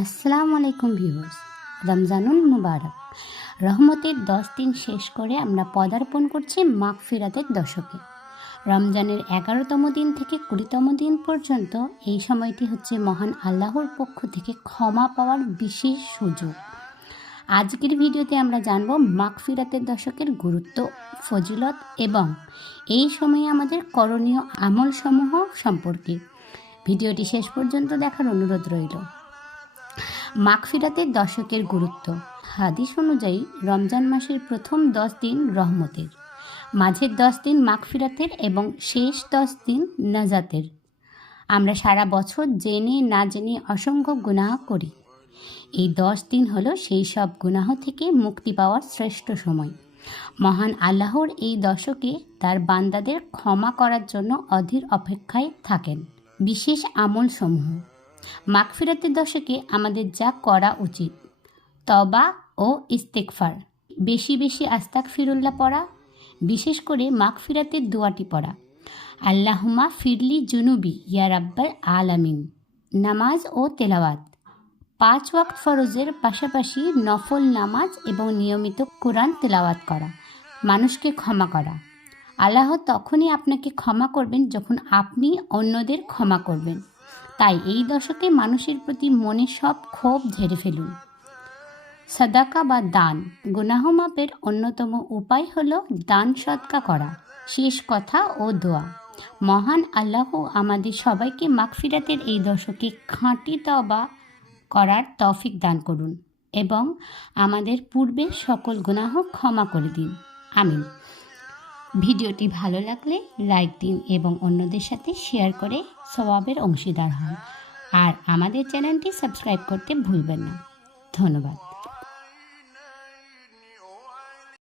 আসসালামু আলাইকুম ভিউয়ার্স, রমজানুল মুবারক। রহমতের 10 দিন শেষ করে আমরা পদার্পণ করছি মাগফিরাতের দশকে। রমজানের 11তম দিন থেকে 20তম দিন পর্যন্ত এই সময়টি হচ্ছে মহান আল্লাহর পক্ষ থেকে ক্ষমা পাওয়ার বিশেষ সুযোগ। আজকের ভিডিওতে আমরা জানব মাগফিরাতের দশকের গুরুত্ব, ফজিলত এবং এই সময়ে আমাদের করণীয় আমলসমূহ সম্পর্কে। ভিডিওটি শেষ পর্যন্ত দেখার অনুরোধ রইল। মাগফিরাতের দশকের গুরুত্ব। হাদিস অনুযায়ী রমজান মাসের প্রথম 10 দিন রহমতের, মাঝের 10 দিন মাগফিরাতের এবং শেষ 10 দিন নাজাতের। আমরা সারা বছর জেনে না জেনে অসংখ্য গুনাহ করি। এই 10 দিন হলো সেই সব গুনাহ থেকে মুক্তি পাওয়ার শ্রেষ্ঠ সময়। মহান আল্লাহর এই দশকে তার বান্দাদের ক্ষমা করার জন্য অধীর অপেক্ষায় থাকেন। বিশেষ আমলসমূহ। মাগফিরাতের দশকে আমাদের যা করা উচিত: তওবা ও ইস্তেগফার, বেশি বেশি আস্তাগফিরুল্লাহ পড়া, বিশেষ করে মাগফিরাতের দোয়াটি পড়া, আল্লাহুম্মা ফিরলি জুনুবি ইয়া রাব্বাল আলামিন। নামাজ ও তেলাওয়াত, 5 ওয়াক্ত ফরজের পাশাপাশি নফল নামাজ এবং নিয়মিত কোরআন তেলাওয়াত করা। মানুষকে ক্ষমা করা। আল্লাহ তখনই আপনাকে ক্ষমা করবেন যখন আপনি অন্যদের ক্ষমা করবেন। তাই এই দশকে মানুষের প্রতি মনে সব ক্ষোভ ঝেড়ে ফেলুন। সাদাকা বা দান, গুনাহ মাপের অন্যতম উপায় হল দান সদকা করা। শেষ কথা ও দোয়া। মহান আল্লাহ আমাদের সবাইকে মাগফিরাতের এই দশকে খাঁটি তওবা করার তৌফিক দান করুন এবং আমাদের পূর্বের সকল গুনাহ ক্ষমা করে দিন। আমিন। ভিডিওটি ভালো লাগলে লাইক দিন এবং অন্যদের সাথে শেয়ার করে সওয়াবের অংশীদার হন। আর আমাদের চ্যানেলটি সাবস্ক্রাইব করতে ভুলবেন না। ধন্যবাদ।